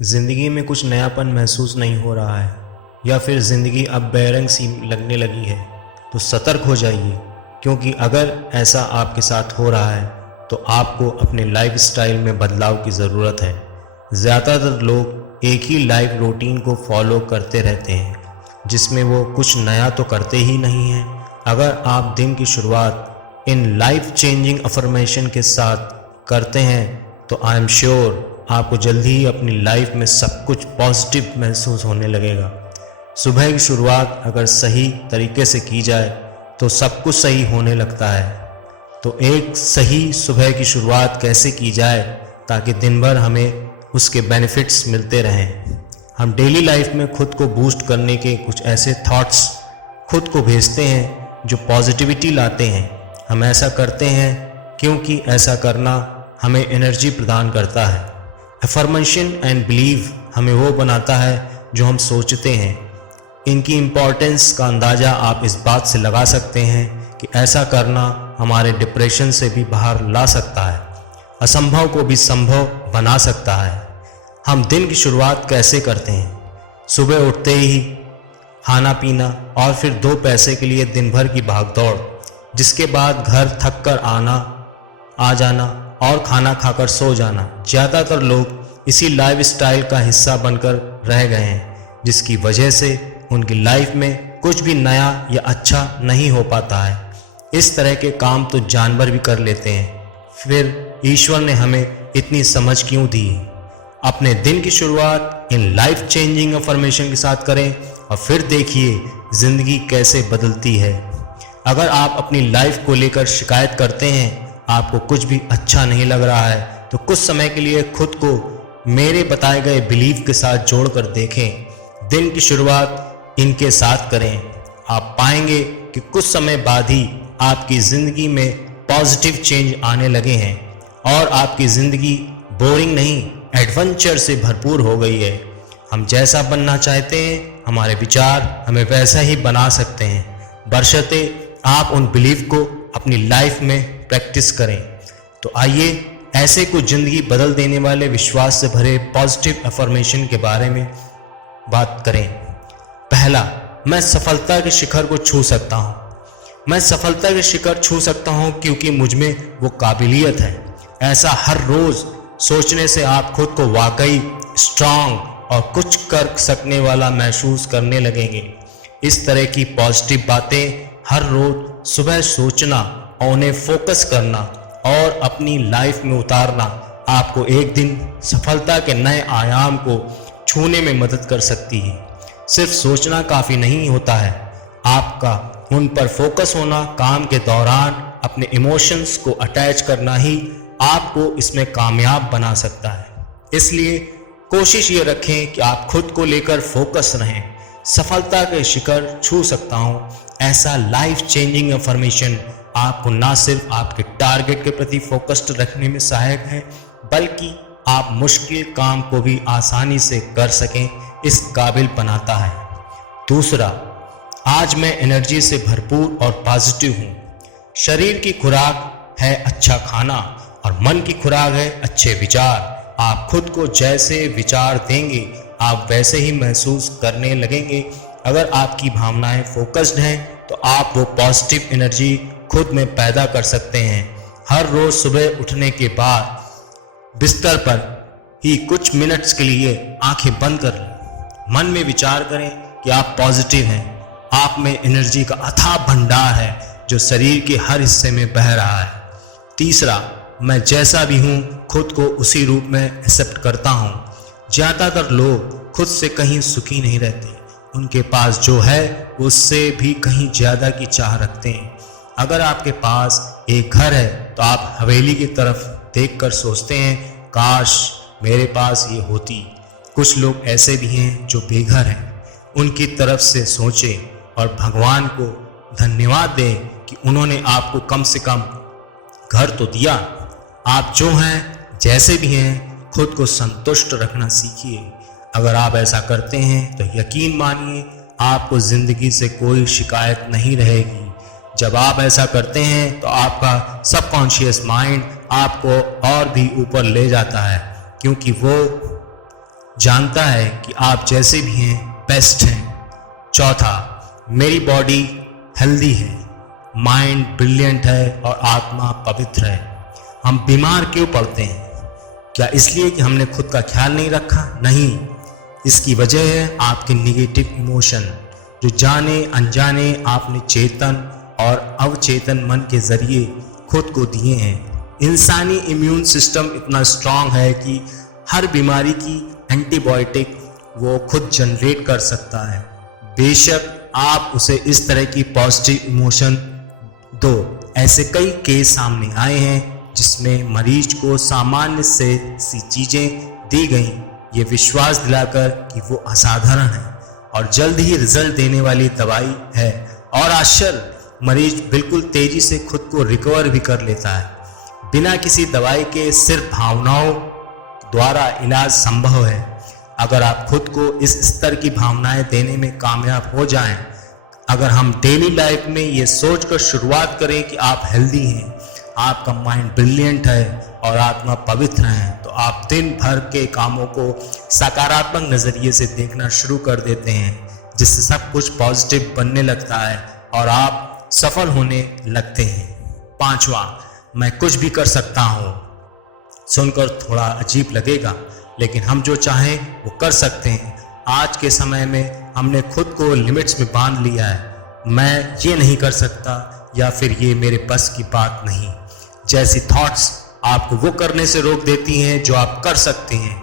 ज़िंदगी में कुछ नयापन महसूस नहीं हो रहा है या फिर ज़िंदगी अब बेरंग सी लगने लगी है तो सतर्क हो जाइए, क्योंकि अगर ऐसा आपके साथ हो रहा है तो आपको अपने लाइफस्टाइल में बदलाव की ज़रूरत है। ज़्यादातर लोग एक ही लाइफ रूटीन को फॉलो करते रहते हैं जिसमें वो कुछ नया तो करते ही नहीं हैं। अगर आप दिन की शुरुआत इन लाइफ चेंजिंग अफर्मेशन के साथ करते हैं तो आई एम श्योर आपको जल्दी ही अपनी लाइफ में सब कुछ पॉजिटिव महसूस होने लगेगा। सुबह की शुरुआत अगर सही तरीके से की जाए तो सब कुछ सही होने लगता है। तो एक सही सुबह की शुरुआत कैसे की जाए ताकि दिन भर हमें उसके बेनिफिट्स मिलते रहें। हम डेली लाइफ में खुद को बूस्ट करने के कुछ ऐसे थॉट्स खुद को भेजते हैं जो पॉजिटिविटी लाते हैं। हम ऐसा करते हैं क्योंकि ऐसा करना हमें एनर्जी प्रदान करता है। अफर्मेशन एंड बिलीव हमें वो बनाता है जो हम सोचते हैं। इनकी इम्पॉर्टेंस का अंदाज़ा आप इस बात से लगा सकते हैं कि ऐसा करना हमारे डिप्रेशन से भी बाहर ला सकता है, असंभव को भी संभव बना सकता है। हम दिन की शुरुआत कैसे करते हैं? सुबह उठते ही खाना पीना और फिर 2 पैसे के लिए दिन भर की भागदौड़, जिसके बाद घर थक कर आ जाना और खाना खाकर सो जाना। ज़्यादातर लोग इसी लाइफस्टाइल का हिस्सा बनकर रह गए हैं, जिसकी वजह से उनकी लाइफ में कुछ भी नया या अच्छा नहीं हो पाता है। इस तरह के काम तो जानवर भी कर लेते हैं, फिर ईश्वर ने हमें इतनी समझ क्यों दी है? अपने दिन की शुरुआत इन लाइफ चेंजिंग अफर्मेशन के साथ करें और फिर देखिए ज़िंदगी कैसे बदलती है। अगर आप अपनी लाइफ को लेकर शिकायत करते हैं, आपको कुछ भी अच्छा नहीं लग रहा है, तो कुछ समय के लिए खुद को मेरे बताए गए बिलीव के साथ जोड़कर देखें। दिन की शुरुआत इनके साथ करें। आप पाएंगे कि कुछ समय बाद ही आपकी ज़िंदगी में पॉजिटिव चेंज आने लगे हैं और आपकी ज़िंदगी बोरिंग नहीं, एडवेंचर से भरपूर हो गई है। हम जैसा बनना चाहते हैं, हमारे विचार हमें वैसा ही बना सकते हैं, बशर्ते आप उन बिलीव को अपनी लाइफ में प्रैक्टिस करें। तो आइए ऐसे कुछ ज़िंदगी बदल देने वाले विश्वास से भरे पॉजिटिव अफर्मेशन के बारे में बात करें। पहला, मैं सफलता के शिखर को छू सकता हूँ। मैं सफलता के शिखर छू सकता हूँ क्योंकि मुझ में वो काबिलियत है। ऐसा हर रोज़ सोचने से आप खुद को वाकई स्ट्रांग और कुछ कर सकने वाला महसूस करने लगेंगे। इस तरह की पॉजिटिव बातें हर रोज़ सुबह सोचना और उन्हें फोकस करना और अपनी लाइफ में उतारना आपको एक दिन सफलता के नए आयाम को छूने में मदद कर सकती है। सिर्फ सोचना काफ़ी नहीं होता है, आपका उन पर फोकस होना, काम के दौरान अपने इमोशंस को अटैच करना ही आपको इसमें कामयाब बना सकता है। इसलिए कोशिश ये रखें कि आप खुद को लेकर फोकस रहें। सफलता के शिखर छू सकता हूँ, ऐसा लाइफ चेंजिंग अफर्मेशन आपको ना सिर्फ आपके टारगेट के प्रति फोकस्ड रखने में सहायक है, बल्कि आप मुश्किल काम को भी आसानी से कर सकें, इस काबिल बनाता है। दूसरा, आज मैं एनर्जी से भरपूर और पॉजिटिव हूँ। शरीर की खुराक है अच्छा खाना और मन की खुराक है अच्छे विचार। आप खुद को जैसे विचार देंगे, आप वैसे ही महसूस करने लगेंगे। अगर आपकी भावनाएं फोकस्ड हैं तो आप वो पॉजिटिव एनर्जी खुद में पैदा कर सकते हैं। हर रोज़ सुबह उठने के बाद बिस्तर पर ही कुछ मिनट्स के लिए आंखें बंद कर लें। मन में विचार करें कि आप पॉजिटिव हैं, आप में एनर्जी का अथाह भंडार है जो शरीर के हर हिस्से में बह रहा है। तीसरा, मैं जैसा भी हूँ खुद को उसी रूप में एक्सेप्ट करता हूँ। ज़्यादातर लोग खुद से कहीं सुखी नहीं रहते, उनके पास जो है उससे भी कहीं ज़्यादा की चाह रखते हैं। अगर आपके पास एक घर है तो आप हवेली की तरफ देखकर सोचते हैं, काश मेरे पास ये होती। कुछ लोग ऐसे भी हैं जो बेघर हैं, उनकी तरफ से सोचें और भगवान को धन्यवाद दें कि उन्होंने आपको कम से कम घर तो दिया। आप जो हैं, जैसे भी हैं, खुद को संतुष्ट रखना सीखिए। अगर आप ऐसा करते हैं तो यकीन मानिए आपको ज़िंदगी से कोई शिकायत नहीं रहेगी। जब आप ऐसा करते हैं तो आपका सबकॉन्शियस माइंड आपको और भी ऊपर ले जाता है, क्योंकि वो जानता है कि आप जैसे भी हैं बेस्ट हैं। चौथा, मेरी बॉडी हेल्दी है, माइंड ब्रिलियंट है और आत्मा पवित्र है। हम बीमार क्यों पड़ते हैं? क्या इसलिए कि हमने खुद का ख्याल नहीं रखा? नहीं, इसकी वजह है आपके निगेटिव इमोशन, जो जाने अनजाने आपने चेतन और अवचेतन मन के जरिए खुद को दिए हैं। इंसानी इम्यून सिस्टम इतना स्ट्रांग है कि हर बीमारी की एंटीबायोटिक वो खुद जनरेट कर सकता है। बेशक आप उसे इस तरह की पॉजिटिव इमोशन दो। ऐसे कई केस सामने आए हैं जिसमें मरीज को सामान्य से सी चीज़ें दी गई, ये विश्वास दिलाकर कि वो असाधारण है और जल्द ही रिजल्ट देने वाली दवाई है, और आश्चर्य, मरीज बिल्कुल तेजी से खुद को रिकवर भी कर लेता है। बिना किसी दवाई के सिर्फ भावनाओं द्वारा इलाज संभव है। अगर आप खुद को इस स्तर की भावनाएं देने में कामयाब हो जाएं, अगर हम डेली लाइफ में ये सोचकर शुरुआत करें कि आप हेल्दी हैं, आपका माइंड ब्रिलियंट है और आत्मा पवित्र है, तो आप दिन भर के कामों को सकारात्मक नज़रिए से देखना शुरू कर देते हैं, जिससे सब कुछ पॉजिटिव बनने लगता है और आप सफल होने लगते हैं। पांचवा, मैं कुछ भी कर सकता हूँ। सुनकर थोड़ा अजीब लगेगा, लेकिन हम जो चाहें वो कर सकते हैं। आज के समय में हमने खुद को लिमिट्स में बांध लिया है। मैं ये नहीं कर सकता या फिर ये मेरे बस की बात नहीं जैसी थॉट्स आपको वो करने से रोक देती हैं जो आप कर सकते हैं।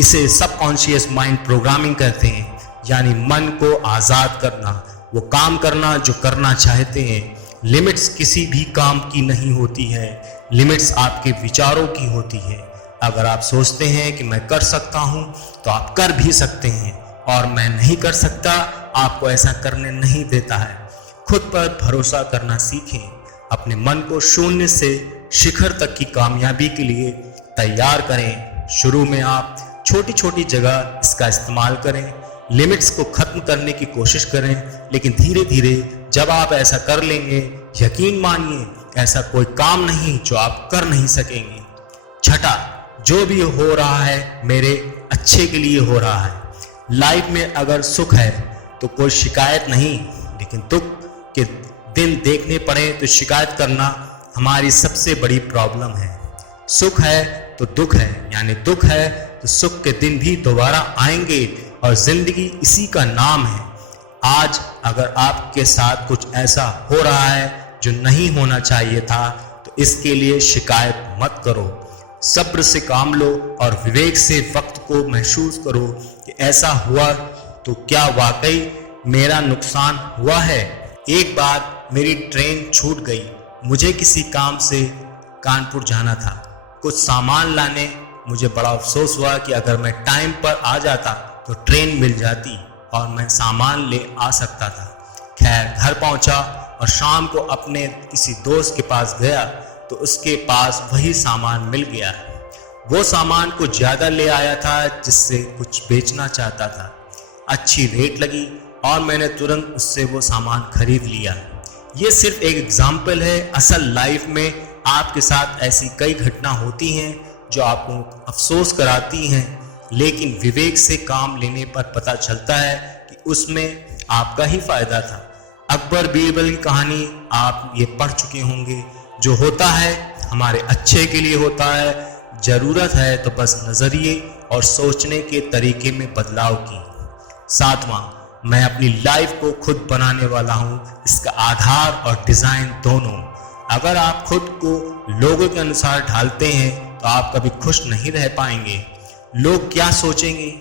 इसे सबकॉन्शियस माइंड प्रोग्रामिंग कहते हैं, यानी मन को आज़ाद करना, वो काम करना जो करना चाहते हैं। लिमिट्स किसी भी काम की नहीं होती है, लिमिट्स आपके विचारों की होती है। अगर आप सोचते हैं कि मैं कर सकता हूं तो आप कर भी सकते हैं, और मैं नहीं कर सकता आपको ऐसा करने नहीं देता है। खुद पर भरोसा करना सीखें। अपने मन को शून्य से शिखर तक की कामयाबी के लिए तैयार करें। शुरू में आप छोटी छोटी जगह इसका इस्तेमाल करें, लिमिट्स को खत्म करने की कोशिश करें, लेकिन धीरे धीरे जब आप ऐसा कर लेंगे, यकीन मानिए ऐसा कोई काम नहीं जो आप कर नहीं सकेंगे। छठा, जो भी हो रहा है मेरे अच्छे के लिए हो रहा है। लाइफ में अगर सुख है तो कोई शिकायत नहीं, लेकिन दुख के दिन देखने पड़े तो शिकायत करना हमारी सबसे बड़ी प्रॉब्लम है। सुख है तो दुख है, यानी दुख है तो सुख के दिन भी दोबारा आएंगे, और जिंदगी इसी का नाम है। आज अगर आपके साथ कुछ ऐसा हो रहा है जो नहीं होना चाहिए था, तो इसके लिए शिकायत मत करो। सब्र से काम लो और विवेक से वक्त को महसूस करो कि ऐसा हुआ तो क्या वाकई मेरा नुकसान हुआ है। एक बार मेरी ट्रेन छूट गई। मुझे किसी काम से कानपुर जाना था, कुछ सामान लाने। मुझे बड़ा अफसोस हुआ कि अगर मैं टाइम पर आ जाता तो ट्रेन मिल जाती और मैं सामान ले आ सकता था। खैर, घर पहुंचा और शाम को अपने किसी दोस्त के पास गया तो उसके पास वही सामान मिल गया। वो सामान कुछ ज़्यादा ले आया था जिससे कुछ बेचना चाहता था। अच्छी रेट लगी और मैंने तुरंत उससे वो सामान खरीद लिया। ये सिर्फ एक एग्जाम्पल है। असल लाइफ में आपके साथ ऐसी कई घटना होती हैं जो आपको अफसोस कराती हैं, लेकिन विवेक से काम लेने पर पता चलता है कि उसमें आपका ही फायदा था। अकबर बीरबल की कहानी आप ये पढ़ चुके होंगे। जो होता है हमारे अच्छे के लिए होता है। ज़रूरत है तो बस नज़रिए और सोचने के तरीके में बदलाव की। सातवां, मैं अपनी लाइफ को खुद बनाने वाला हूँ, इसका आधार और डिज़ाइन दोनों। अगर आप खुद को लोगों के अनुसार ढालते हैं तो आप कभी खुश नहीं रह पाएंगे। लोग क्या सोचेंगे,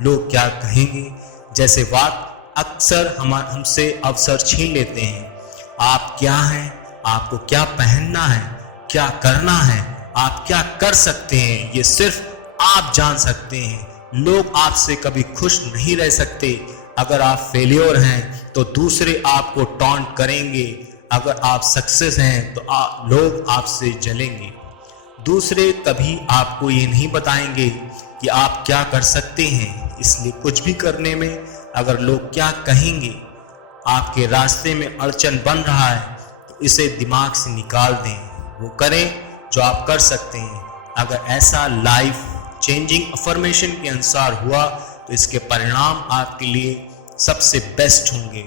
लोग क्या कहेंगे जैसे बात अक्सर हमसे अवसर छीन लेते हैं। आप क्या हैं, आपको क्या पहनना है, क्या करना है, आप क्या कर सकते हैं, ये सिर्फ आप जान सकते हैं। लोग आपसे कभी खुश नहीं रह सकते। अगर आप फेलियर हैं तो दूसरे आपको टॉन्ट करेंगे, अगर आप सक्सेस हैं तो लोग आपसे जलेंगे। दूसरे कभी आपको ये नहीं बताएंगे कि आप क्या कर सकते हैं। इसलिए कुछ भी करने में अगर लोग क्या कहेंगे, आपके रास्ते में अड़चन बन रहा है, तो इसे दिमाग से निकाल दें। वो करें जो आप कर सकते हैं। अगर ऐसा लाइफ चेंजिंग अफर्मेशन के अनुसार हुआ तो इसके परिणाम आपके लिए सबसे बेस्ट होंगे।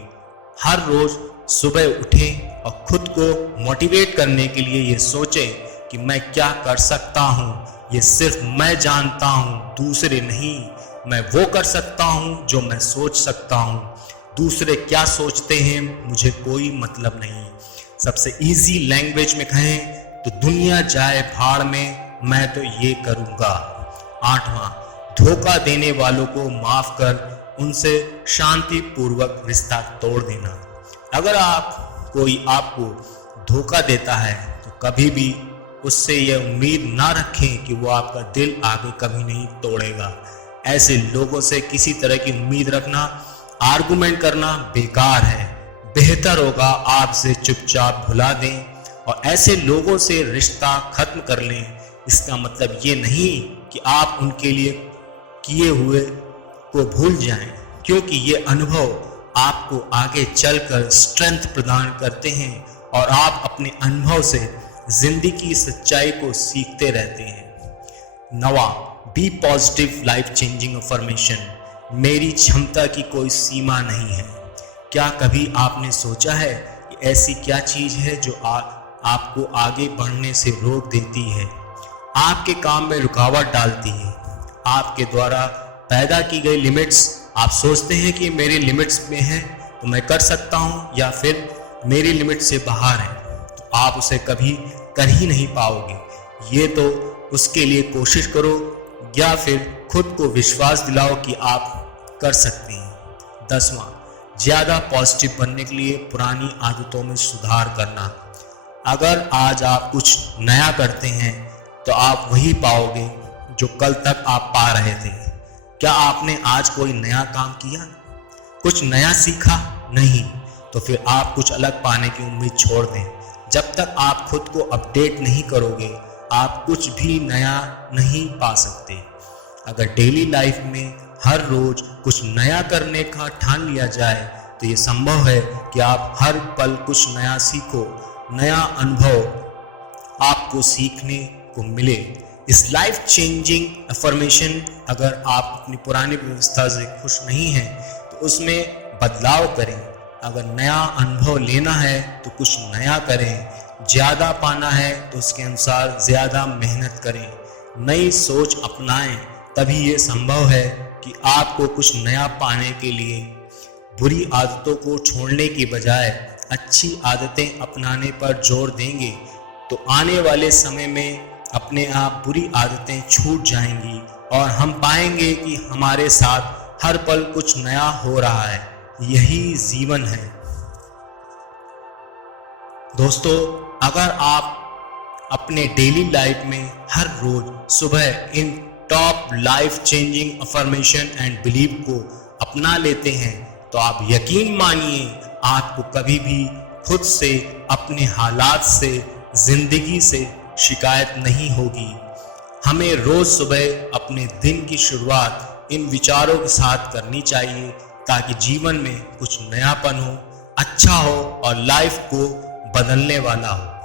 हर रोज सुबह उठें और खुद को मोटिवेट करने के लिए ये सोचें कि मैं क्या कर सकता हूँ, ये सिर्फ मैं जानता हूँ, दूसरे नहीं। मैं वो कर सकता हूँ जो मैं सोच सकता हूँ, दूसरे क्या सोचते हैं मुझे कोई मतलब नहीं। सबसे इजी लैंग्वेज में कहें तो दुनिया जाए भाड़ में, मैं तो ये करूँगा। 8वां, धोखा देने वालों को माफ कर उनसे शांति पूर्वक रिश्ता तोड़ देना। अगर कोई आपको धोखा देता है तो कभी भी उससे यह उम्मीद ना रखें कि वो आपका दिल आगे कभी नहीं तोड़ेगा। ऐसे लोगों से किसी तरह की उम्मीद रखना, आर्गुमेंट करना बेकार है। बेहतर होगा आपसे चुपचाप भुला दें और ऐसे लोगों से रिश्ता खत्म कर लें। इसका मतलब ये नहीं कि आप उनके लिए किए हुए को भूल जाएं, क्योंकि ये अनुभव आपको आगे चलकर स्ट्रेंथ प्रदान करते हैं और आप अपने अनुभव से जिंदगी की सच्चाई को सीखते रहते हैं। 9वां, be positive life changing affirmation. मेरी क्षमता की कोई सीमा नहीं है। क्या कभी आपने सोचा है कि ऐसी क्या चीज़ है जो आपको आगे बढ़ने से रोक देती है, आपके काम में रुकावट डालती है? आपके द्वारा पैदा की गई लिमिट्स, आप सोचते हैं कि मेरी लिमिट्स में है तो मैं कर सकता हूँ, या फिर मेरी लिमिट से बाहर है तो आप उसे कभी कर ही नहीं पाओगे। ये तो उसके लिए कोशिश करो या फिर खुद को विश्वास दिलाओ कि आप कर सकते हैं। 10वां, ज़्यादा पॉजिटिव बनने के लिए पुरानी आदतों में सुधार करना। अगर आज आप कुछ नया करते हैं तो आप वही पाओगे जो कल तक आप पा रहे थे। क्या आपने आज कोई नया काम किया, कुछ नया सीखा? नहीं, तो फिर आप कुछ अलग पाने की उम्मीद छोड़ दें। जब तक आप खुद को अपडेट नहीं करोगे आप कुछ भी नया नहीं पा सकते। अगर डेली लाइफ में हर रोज कुछ नया करने का ठान लिया जाए तो ये संभव है कि आप हर पल कुछ नया सीखो, नया अनुभव आपको सीखने को मिले। इस लाइफ चेंजिंग अफर्मेशन, अगर आप अपनी पुरानी व्यवस्था से खुश नहीं हैं तो उसमें बदलाव करें। अगर नया अनुभव लेना है तो कुछ नया करें, ज़्यादा पाना है तो उसके अनुसार ज़्यादा मेहनत करें, नई सोच अपनाएं। तभी ये संभव है कि आपको कुछ नया पाने के लिए बुरी आदतों को छोड़ने की बजाय अच्छी आदतें अपनाने पर जोर देंगे तो आने वाले समय में अपने आप बुरी आदतें छूट जाएंगी और हम पाएंगे कि हमारे साथ हर पल कुछ नया हो रहा है। यही जीवन है। दोस्तों, अगर आप अपने डेली लाइफ में हर रोज सुबह इन top life changing affirmation and believe को अपना लेते हैं तो आप यकीन मानिए आपको कभी भी खुद से, अपने हालात से, जिंदगी से शिकायत नहीं होगी। हमें रोज सुबह अपने दिन की शुरुआत इन विचारों के साथ करनी चाहिए ताकि जीवन में कुछ नयापन हो, अच्छा हो और लाइफ को बदलने वाला हो।